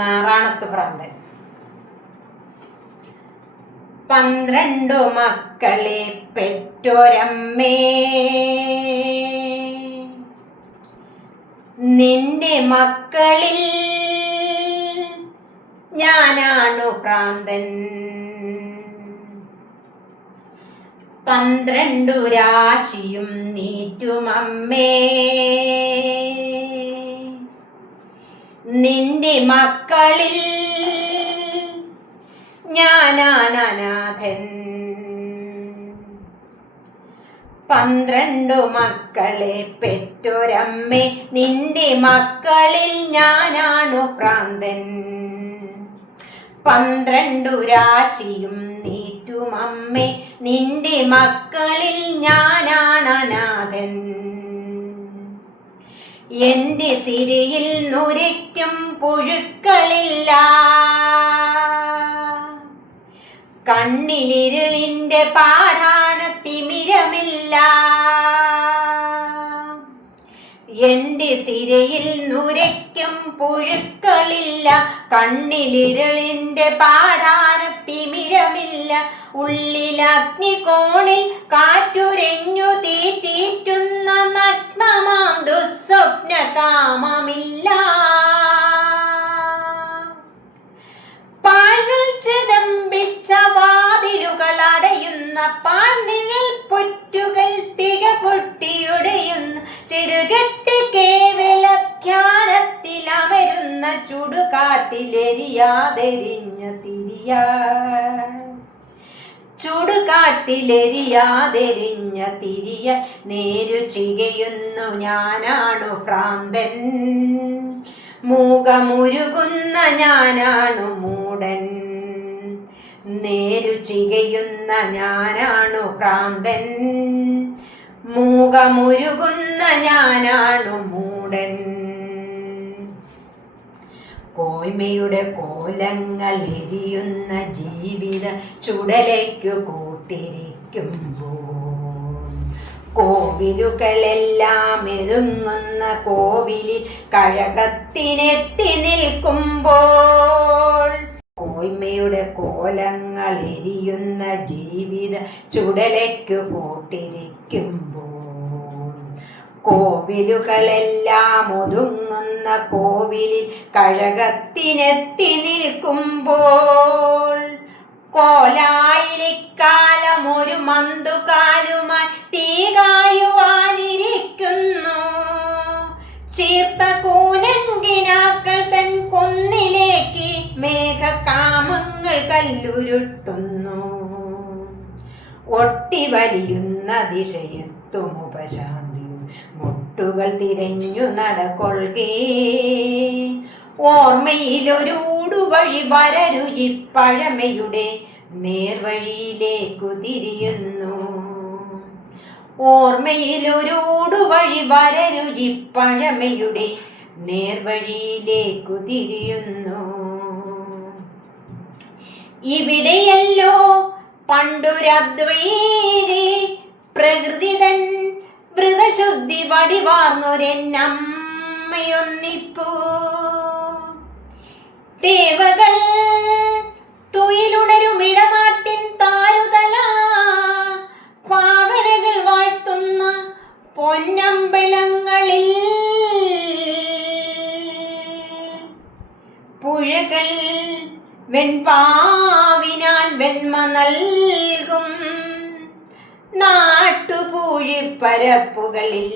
നാറാണത്ത് ഭ്രാന്തൻ. 12 മക്കളെ പെറ്റൊരമ്മേ, നിന്റെ മക്കളിൽ ഞാനാണു ഭ്രാന്തൻ. 12 രാശിയും നീറ്റുമമ്മേ, നിന്റെ മക്കളിൽ ഞാനാണ് അനാഥൻ. 12 മക്കളെ പെറ്റൊരമ്മേ, നിന്റെ മക്കളിൽ ഞാനാണു ഭ്രാന്തൻ. 12 രാശിയും നീറ്റുമമ്മേ, നിന്റെ മക്കളിൽ ഞാനാണ് അനാഥൻ. എന്റെ സിരയിൽ നുരയ്ക്കും പുഴുക്കളില്ല, കണ്ണിലിരുളിന്റെ പാടാനത്തിമിരമില്ല. എന്റെ സിരയിൽ നുരയ്ക്കും പുഴുക്കളില്ല, കണ്ണിലിരുളിന്റെ പാടാനത്തിമിരമില്ല. ഉള്ളിലഗ്നികോണിൽ കാറ്റുരഞ്ഞു തീറ്റുന്ന നഗ്നമാം ദുസ്വപ്ന കാമമില്ല. പാഴ്വിൽ ചിതമ്പിച്ച വാതിലുകൾ അടയുന്ന, പാഴ്നിഴൽ പൊറ്റുകൾ തിക പൊട്ടിയുടയുന്ന, ചെടുകെട്ടി കേവല ധ്യാനത്തിൽ അമരുന്ന ചുടുകാട്ടിലെരിയാതെരിഞ്ഞ തിരിയാ, ചുടുകാട്ടിലെരിയാതെരിഞ്ഞ തിരിയ നേരു ചികയുന്നു ഞാനാണു ഭ്രാന്തൻ. മൂകമുരുകുന്ന ഞാനാണു മൂടൻ, നേരു ചികയുന്ന ഞാനാണു ഭ്രാന്തൻ. മൂകമുരുകുന്ന ഞാനാണു മൂടൻ. കോയ്മയുടെ കോലങ്ങൾ എരിയുന്ന ജീവിത ചുടലയ്ക്കു കൂട്ടിരിക്കുമ്പോൾ, കോവിലുകളെല്ലാം എഴുങ്ങുന്ന കോവിലിൽ കഴകത്തിനെത്തി നിൽക്കുമ്പോൾ, കോയ്മയുടെ കോലങ്ങൾ എരിയുന്ന ജീവിത ചുടലയ്ക്കു കൂട്ടിരിക്കുമ്പോൾ, കോവിലുകളെല്ലാം ഒതുങ്ങുന്ന കോവിലിൽ കഴകത്തിനെത്തി നിൽക്കുമ്പോൾ, കോലായിലിക്കാലം ഒരു മന്തുകാലുമായി തീകായുവാനിരിക്കുന്നു. ചീർത്ത കൂനൻകിനാക്കൾ തൻ കുന്നിലേക്ക് മേഘകാമങ്ങൾ കല്ലുരുട്ടുന്നു. ഒട്ടിവലിയുന്ന ദിശയെത്തും ഉപശാന്തിയും മുട്ടുകൾ തിരഞ്ഞു നടകൊള്ളുകേ. ഓർമ്മയിലൊരു ഊടുവഴി വരരുചി പഴമയുടെ നേർവഴിയിലേക്കു തിരിയുന്നു. ഓർമ്മയിലൊരു ഊടുവഴി വരരുചി പഴമയുടെ നേർവഴിയിലേക്കു തിരിയുന്നു. ഇവിടെയല്ലോ പണ്ടൊരദ്വൈതി പ്രകൃതി തൻ വ്രതശുദ്ധി വടിവാർന്നൊരെന്നമ്മയൊന്നിപ്പോ. ദേവകൾ തുയിലുണരും ഇടനാട്ടിൻ താരുതല, പാവനകൾ വാഴ്ത്തുന്ന പൊന്നമ്പലങ്ങളിൽ പുഴകൾ വെൺപാവിനാൽ വെണ്മ നൽകും നാട്ടുപൂഴിപ്പരപ്പുകളിൽ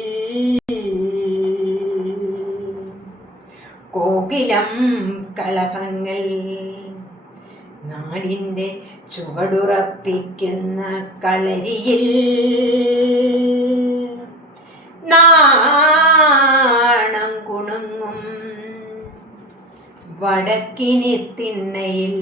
കോകിലം കളഭങ്ങൾ നാടിൻ്റെ ചുവടുറപ്പിക്കുന്ന കളരിയിൽ നാണം കുണുങ്ങും വടക്കിനി തിണ്ണയിൽ